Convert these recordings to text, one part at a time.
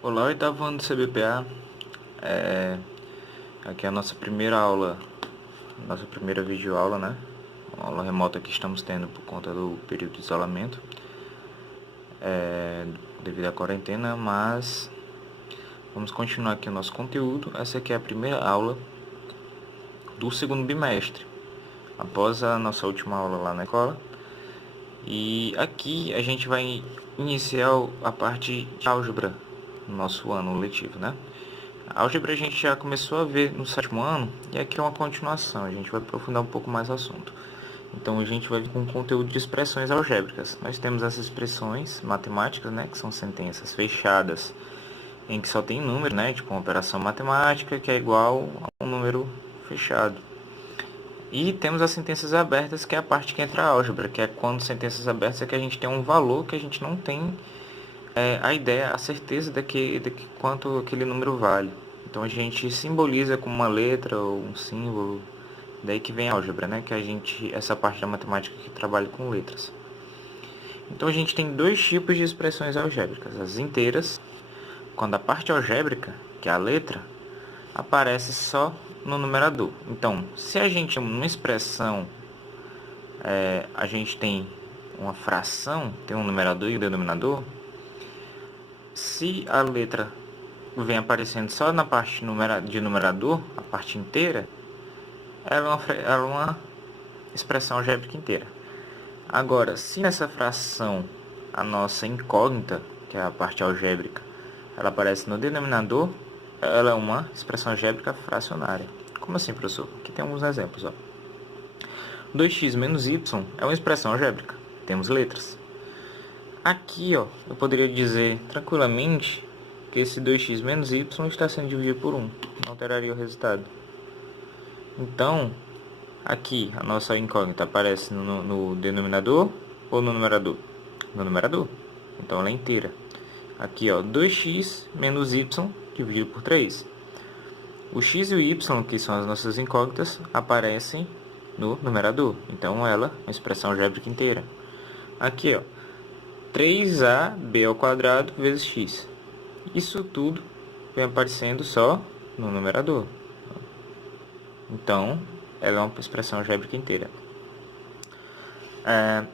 Olá, oitavo ano do CBPA. Aqui é a nossa primeira aula, nossa primeira videoaula, né? Uma aula remota que estamos tendo por conta do período de isolamento, devido à quarentena, mas vamos continuar aqui o nosso conteúdo. Essa aqui é a primeira aula do segundo bimestre, após a nossa última aula lá na escola. E aqui a gente vai iniciar a parte de álgebra no nosso ano letivo, né? A álgebra a gente já começou a ver no sétimo ano, e aqui é uma continuação, a gente vai aprofundar um pouco mais o assunto. Então a gente vai vir com conteúdo de expressões algébricas. Nós temos as expressões matemáticas, né, que são sentenças fechadas, em que só tem número, né, tipo uma operação matemática que é igual a um número fechado. E temos as sentenças abertas, que é a parte que entra a álgebra, que é quando sentenças abertas é que a gente tem um valor que a gente não tem a ideia, a certeza de quanto aquele número vale. Então a gente simboliza com uma letra ou um símbolo, daí que vem a álgebra, né? Que essa parte da matemática que trabalha com letras. Então a gente tem dois tipos de expressões algébricas: as inteiras, quando a parte algébrica, que é a letra, aparece só no numerador. Então, se a gente numa expressão a gente tem uma fração, tem um numerador e um denominador, se a letra vem aparecendo só na parte de numerador, a parte inteira, ela é uma expressão algébrica inteira. Agora, se nessa fração a nossa incógnita, que é a parte algébrica, ela aparece no denominador, ela é uma expressão algébrica fracionária. Como assim, professor? Aqui tem alguns exemplos. 2x menos y é uma expressão algébrica. Temos letras. Aqui, eu poderia dizer tranquilamente que esse 2x menos y está sendo dividido por 1. Não alteraria o resultado. Então, aqui a nossa incógnita aparece no denominador ou no numerador? No numerador. Então ela é inteira. Aqui, 2x menos y dividido por 3. O x e o y, que são as nossas incógnitas, aparecem no numerador. Então ela é uma expressão algébrica inteira. Aqui, 3ab ao quadrado vezes x. Isso tudo vem aparecendo só no numerador. Então, ela é uma expressão algébrica inteira.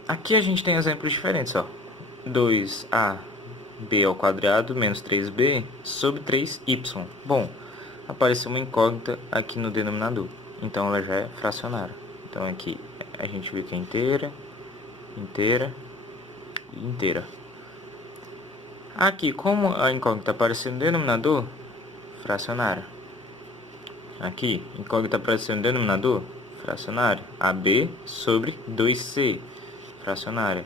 Aqui a gente tem exemplos diferentes. 2ab ao quadrado menos 3b sobre 3y. Bom, apareceu uma incógnita aqui no denominador. Então, ela já é fracionária. Então, aqui a gente viu que é inteira, inteira e inteira. Aqui, como a incógnita apareceu no denominador, fracionária. Aqui, incógnita apareceu no denominador, fracionária. AB sobre 2C, fracionária.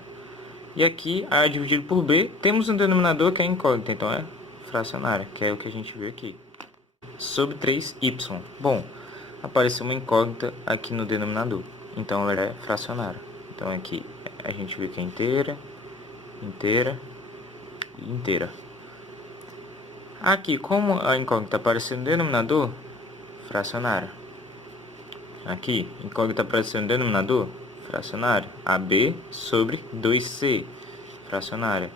E aqui, A dividido por B, temos um denominador que é incógnita, então é fracionária, que é o que a gente viu aqui. Sobre 3y. Bom, apareceu uma incógnita aqui no denominador, então ela é fracionária. Então aqui a gente viu que é inteira, inteira e inteira. Aqui, como a incógnita apareceu no denominador, fracionária. Aqui, incógnita apareceu no denominador, fracionária. AB sobre 2C, fracionária.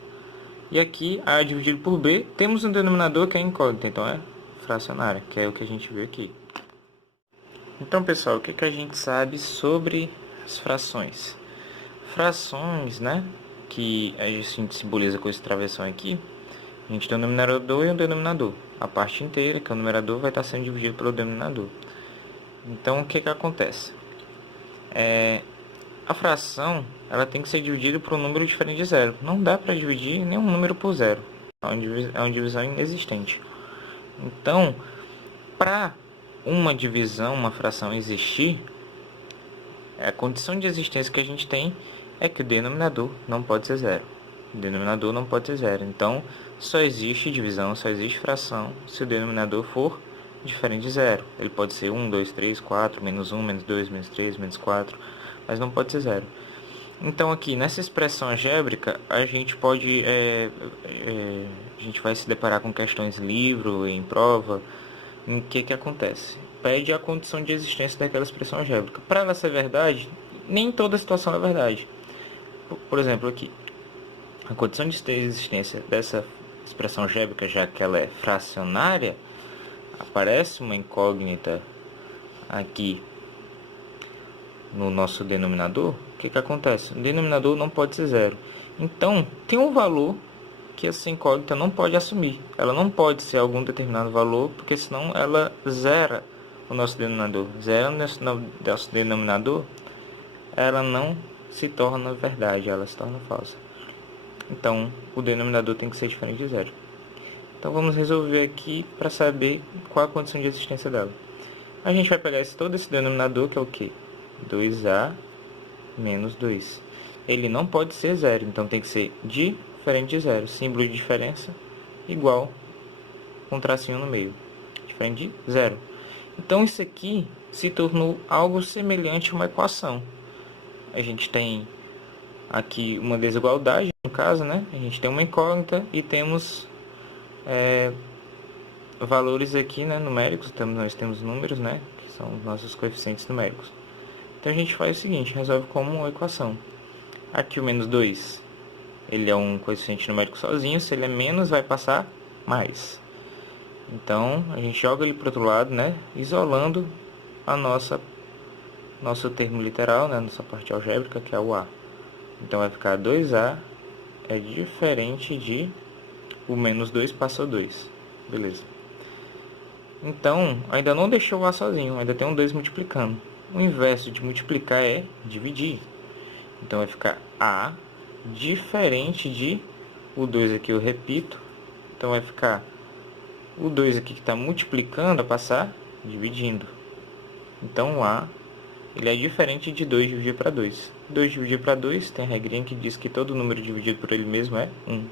E aqui, A dividido por B, temos um denominador que é incógnita, então é fracionária, que é o que a gente viu aqui. Então, pessoal, o que a gente sabe sobre as frações? Frações, né, que a gente simboliza com esse travessão aqui, a gente tem um numerador e um denominador. A parte inteira, que é o numerador, vai estar sendo dividido pelo denominador. Então, o que acontece? A fração, ela tem que ser dividida por um número diferente de zero. Não dá para dividir nenhum número por zero. É uma divisão inexistente. Então, para uma divisão, uma fração existir, a condição de existência que a gente tem é que o denominador não pode ser zero. O denominador não pode ser zero. Então, só existe divisão, só existe fração se o denominador for diferente de zero. Ele pode ser 1, 2, 3, 4, menos 1, menos 2, menos 3, menos 4, mas não pode ser zero. Então, aqui, nessa expressão algébrica, a gente pode... a gente vai se deparar com questões livro, em prova. Em que acontece? Pede a condição de existência daquela expressão algébrica. Para ela ser verdade, nem toda situação é verdade. Por exemplo, aqui, a condição de existência dessa expressão algébrica, já que ela é fracionária, aparece uma incógnita aqui no nosso denominador. O que acontece? O denominador não pode ser zero. Então, tem um valor que essa incógnita não pode assumir. Ela não pode ser algum determinado valor, porque senão ela zera o nosso denominador. Zera o nosso denominador, ela não se torna verdade, ela se torna falsa. Então, o denominador tem que ser diferente de zero. Então, vamos resolver aqui para saber qual a condição de existência dela. A gente vai pegar todo esse denominador, que é o quê? 2a menos 2. Ele não pode ser zero, então tem que ser diferente de zero. Símbolo de diferença igual com um tracinho no meio. Diferente de zero. Então, isso aqui se tornou algo semelhante a uma equação. A gente tem aqui uma desigualdade, no caso, né? A gente tem uma incógnita e temos valores aqui, né, numéricos. Nós temos números, né, que são os nossos coeficientes numéricos. Então, a gente faz o seguinte, resolve como uma equação. Aqui o menos 2, ele é um coeficiente numérico sozinho. Se ele é menos, vai passar mais. Então, a gente joga ele para o outro lado, né, isolando a nosso termo literal, né, nossa parte algébrica, que é o a. Então, vai ficar 2a é diferente de o menos 2 passou 2. Beleza. Então, ainda não deixou o a sozinho, ainda tem um 2 multiplicando. O inverso de multiplicar é dividir. Então, vai ficar a diferente de o 2 aqui, eu repito. Então, vai ficar o 2 aqui que está multiplicando a passar dividindo. Então, o a ele é diferente de 2 dividido para 2. 2 dividido para 2 tem a regrinha que diz que todo número dividido por ele mesmo é 1.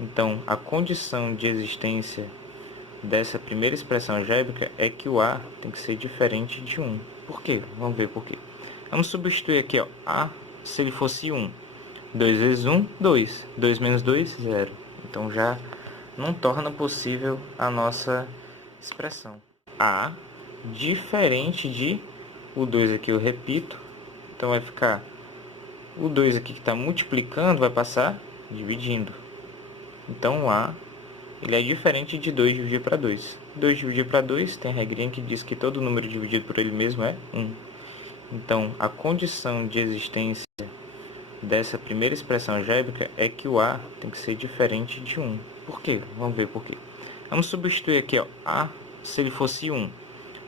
Então, a condição de existência dessa primeira expressão algébrica é que o a tem que ser diferente de 1. Por quê? Vamos ver por quê. Vamos substituir aqui, ó, a, se ele fosse 1. 2 vezes 1, 2. 2 menos 2, 0. Então, já não torna possível a nossa expressão. A diferente de o 2 aqui, eu repito. Então, vai ficar o 2 aqui que está multiplicando, vai passar dividindo. Então, o a ele é diferente de 2 dividido para 2. 2 dividido para 2 tem a regrinha que diz que todo número dividido por ele mesmo é 1. Então, a condição de existência dessa primeira expressão algébrica é que o a tem que ser diferente de 1. Por quê? Vamos ver por quê. Vamos substituir aqui, ó, a, se ele fosse 1.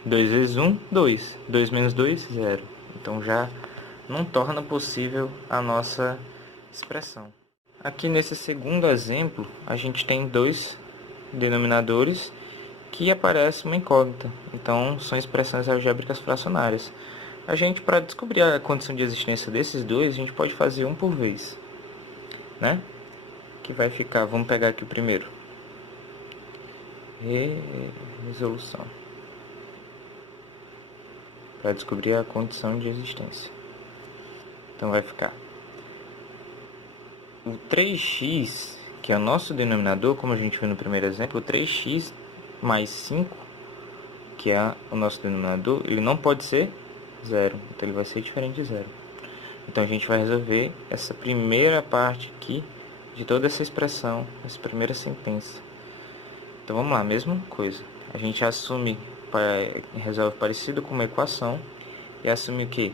2 vezes 1, 2. 2 menos 2, 0. Então, já não torna possível a nossa expressão. Aqui nesse segundo exemplo, a gente tem dois denominadores que aparece uma incógnita. Então, são expressões algébricas fracionárias. A gente, para descobrir a condição de existência desses dois, a gente pode fazer um por vez, né? Que vai ficar, vamos pegar aqui o primeiro. Resolução. Para descobrir a condição de existência. Então, vai ficar o 3x, que é o nosso denominador, como a gente viu no primeiro exemplo, o 3x mais 5, que é o nosso denominador, ele não pode ser 0, então ele vai ser diferente de 0. Então, a gente vai resolver essa primeira parte aqui de toda essa expressão, essa primeira sentença. Então, vamos lá, mesma coisa. A gente resolve parecido com uma equação e assume o quê?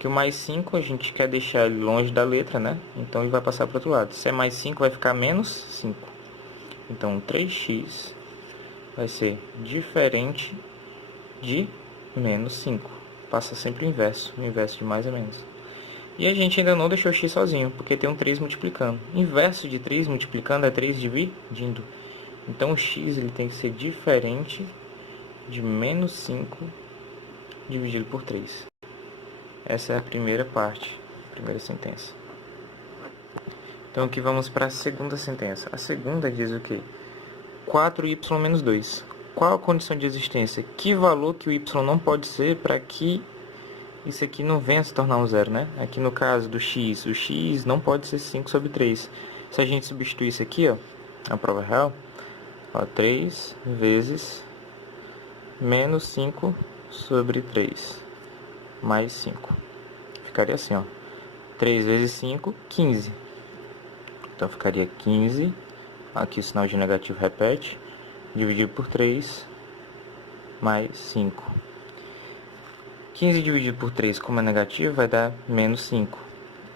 Que o mais 5 a gente quer deixar ele longe da letra, né? Então, ele vai passar para o outro lado. Se é mais 5, vai ficar menos 5. Então, 3x vai ser diferente de menos 5. Passa sempre o inverso de mais a menos. E a gente ainda não deixou x sozinho, porque tem um 3 multiplicando. Inverso de 3 multiplicando é 3 dividindo. Então, o x ele tem que ser diferente de menos 5 dividido por 3. Essa é a primeira parte, a primeira sentença. Então, aqui vamos para a segunda sentença. A segunda diz o quê? 4y menos 2. Qual a condição de existência? Que valor que o y não pode ser para que isso aqui não venha a se tornar um zero, né? Aqui no caso do x, o x não pode ser 5 sobre 3. Se a gente substituir isso aqui, ó, a prova real, ó, 3 vezes menos 5 sobre 3 mais 5. Ficaria assim, ó. 3 vezes 5, 15. Então, ficaria 15 Aqui o sinal de negativo repete. Dividido por 3, mais 5. 15 dividido por 3, como é negativo, vai dar menos 5.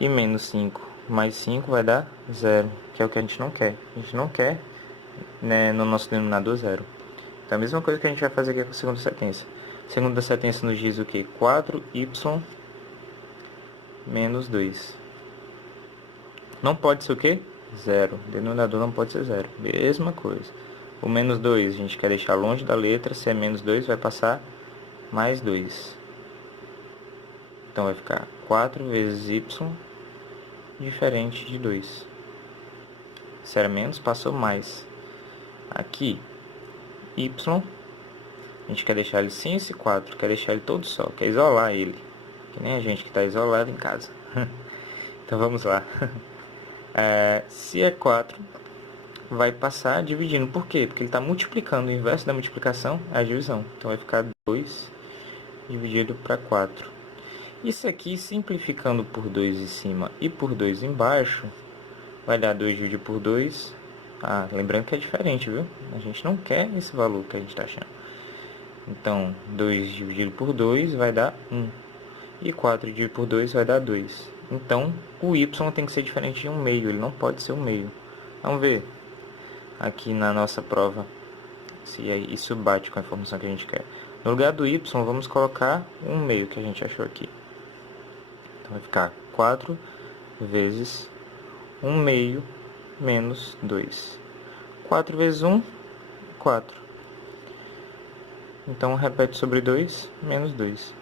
E menos 5 mais 5 vai dar 0, que é o que a gente não quer. A gente não quer, né, no nosso denominador 0. Então, a mesma coisa que a gente vai fazer aqui com a segunda sentença. A segunda sentença nos diz o quê? 4y menos 2. Não pode ser o quê? 0. O denominador não pode ser 0. Mesma coisa. O menos 2 a gente quer deixar longe da letra. Se é menos 2, vai passar mais 2. Então, vai ficar 4 vezes y diferente de 2. Se era menos, passou mais. Aqui, y, a gente quer deixar ele sem esse 4, quer deixar ele todo só, quer isolar ele. Que nem a gente que está isolado em casa. Então, vamos lá. Se é 4, vai passar dividindo. Por quê? Porque ele está multiplicando. O inverso da multiplicação é a divisão. Então, vai ficar 2 dividido para 4. Isso aqui, simplificando por 2 em cima e por 2 embaixo, vai dar 2 dividido por 2. Lembrando que é diferente, viu? A gente não quer esse valor que a gente está achando. Então, 2 dividido por 2 vai dar 1. E 4 dividido por 2 vai dar 2. Então, o y tem que ser diferente de 1 meio. Ele não pode ser 1 meio. Vamos ver aqui na nossa prova se isso bate com a informação que a gente quer. No lugar do y, vamos colocar 1 meio que a gente achou aqui. Então, vai ficar 4 vezes 1 meio menos 2. 4 vezes 1, 4. Então, repete sobre 2, menos 2.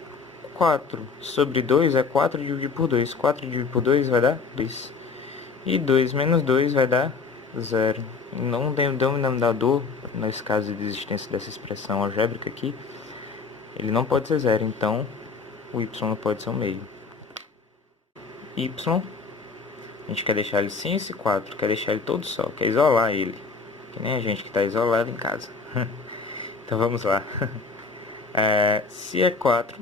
4 sobre 2 é 4 dividido por 2. 4 dividido por 2 vai dar 2. E 2 menos 2 vai dar 0. Não tem o denominador, nesse caso de existência dessa expressão algébrica aqui, ele não pode ser 0. Então, o y não pode ser um meio. Y, a gente quer deixar ele sem esse 4, quer deixar ele todo só, quer isolar ele. Que nem a gente que está isolado em casa. Então, vamos lá. Se é 4,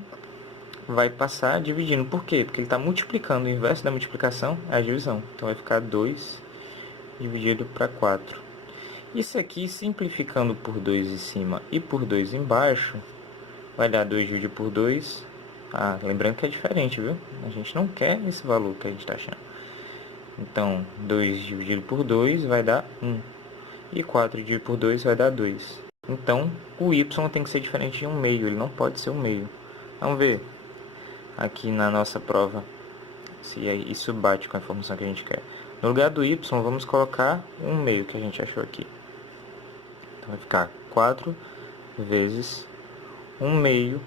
vai passar dividindo. Por quê? Porque ele está multiplicando. O inverso da multiplicação é a divisão. Então, vai ficar 2 dividido para 4. Isso aqui, simplificando por 2 em cima e por 2 embaixo, vai dar 2 dividido por 2. Lembrando que é diferente, viu? A gente não quer esse valor que a gente está achando. Então, 2 dividido por 2 vai dar 1. E 4 dividido por 2 vai dar 2. Então, o y tem que ser diferente de 1 meio. Ele não pode ser 1 meio. Vamos ver aqui na nossa prova se isso bate com a informação que a gente quer. No lugar do y, vamos colocar 1 meio que a gente achou aqui. Então, vai ficar 4 vezes 1 meio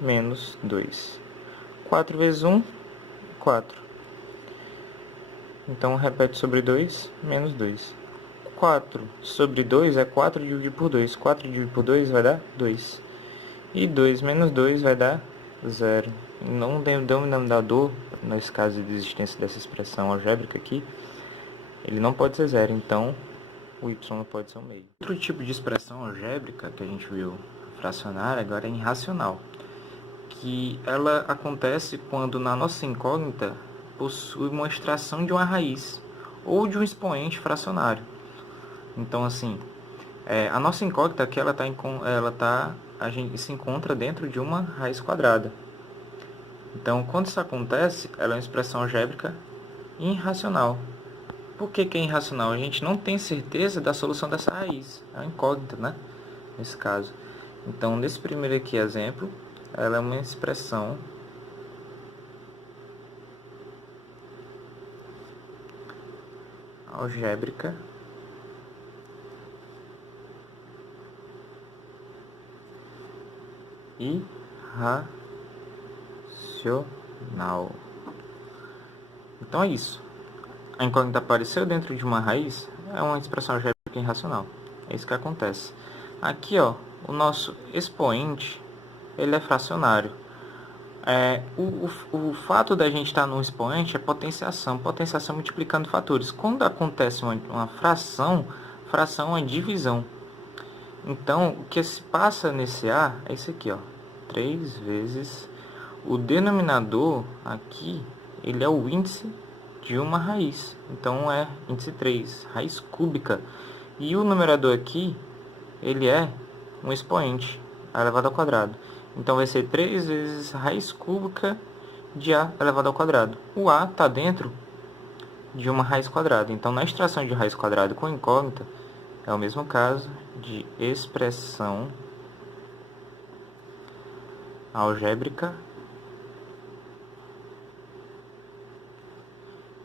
menos 2. 4 vezes 1, 4. Então, repete sobre 2, menos 2. 4 sobre 2 é 4 dividido por 2. 4 dividido por 2 vai dar 2. E 2 menos 2 vai dar 0. Não tem o denominador, nesse caso de existência dessa expressão algébrica aqui, ele não pode ser 0. Então, o y não pode ser um meio. Outro tipo de expressão algébrica que a gente viu fracionária agora é irracional, que ela acontece quando na nossa incógnita possui uma extração de uma raiz ou de um expoente fracionário. Então, assim, a nossa incógnita aqui, a gente se encontra dentro de uma raiz quadrada. Então, quando isso acontece, ela é uma expressão algébrica irracional. Por que é irracional? A gente não tem certeza da solução dessa raiz. É uma incógnita, né? Nesse caso. Então, nesse primeiro aqui exemplo, ela é uma expressão algébrica irracional. Então é isso. A incógnita apareceu dentro de uma raiz, é uma expressão algébrica irracional. É isso que acontece. Aqui, ó, o nosso expoente, ele é fracionário. O fato da gente estar no expoente é potenciação. Potenciação multiplicando fatores. Quando acontece uma fração, fração é divisão. Então, o que se passa nesse A é isso aqui, ó. 3 vezes o denominador aqui, ele é o índice de uma raiz. Então, é índice 3, raiz cúbica. E o numerador aqui, ele é um expoente, a elevado ao quadrado. Então vai ser 3 vezes raiz cúbica de a elevado ao quadrado. O a está dentro de uma raiz quadrada. Então, na extração de raiz quadrada com incógnita, é o mesmo caso de expressão algébrica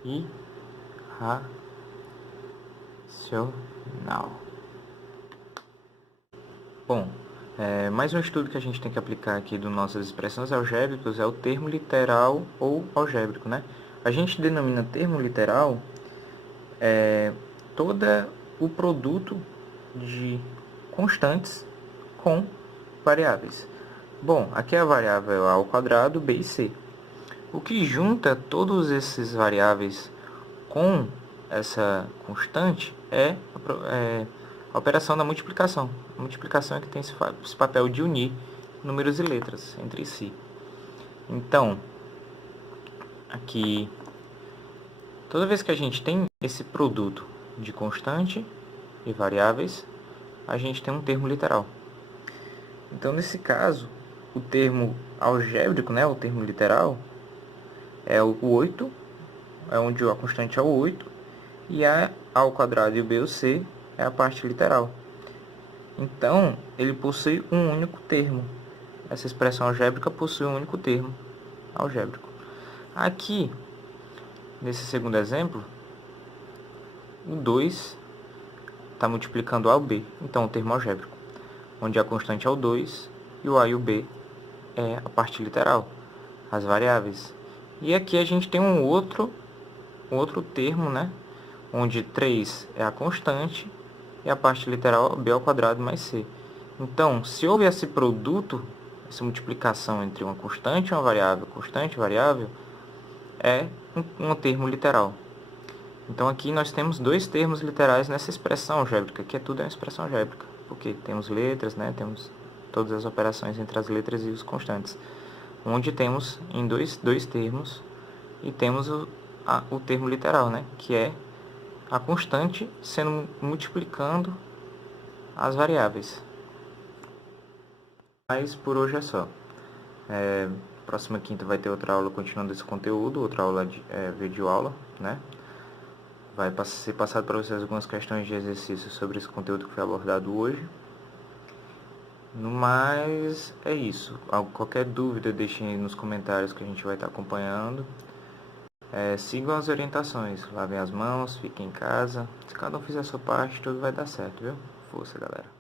e racional. Bom, mais um estudo que a gente tem que aplicar aqui das nossas expressões algébricas é o termo literal ou algébrico, né? A gente denomina termo literal todo o produto de constantes com variáveis. Bom, aqui é a variável a ao quadrado, b e c. O que junta todos esses variáveis com essa constante é a operação da multiplicação. A multiplicação é que tem esse papel de unir números e letras entre si. Então, aqui, toda vez que a gente tem esse produto de constante e variáveis, a gente tem um termo literal. Então, nesse caso, o termo algébrico, né, o termo literal, é o 8, é onde a constante é o 8, e a ao quadrado e o b e o c é a parte literal. Então, ele possui um único termo. Essa expressão algébrica possui um único termo algébrico. Aqui, nesse segundo exemplo, o 2 está multiplicando a ao b, então o termo algébrico, onde a constante é o 2 e o a e o b é a parte literal, as variáveis. E aqui a gente tem um outro termo, né, onde 3 é a constante e a parte literal b ao quadrado mais c. Então, se houve esse produto, essa multiplicação entre uma constante e uma variável, constante e variável, é um termo literal. Então, aqui nós temos dois termos literais nessa expressão algébrica, que tudo é uma expressão algébrica, porque temos letras, né, temos todas as operações entre as letras e os constantes, onde temos em dois termos, e temos o termo literal, né, que é a constante sendo multiplicando as variáveis. Mas por hoje é só. Próxima quinta vai ter outra aula continuando esse conteúdo, outra aula de videoaula, né? Vai ser passado para vocês algumas questões de exercício sobre esse conteúdo que foi abordado hoje. No mais, é isso. Qualquer dúvida, deixem aí nos comentários que a gente vai estar acompanhando. Sigam as orientações, lavem as mãos, fiquem em casa. Se cada um fizer a sua parte, tudo vai dar certo, viu? Força, galera.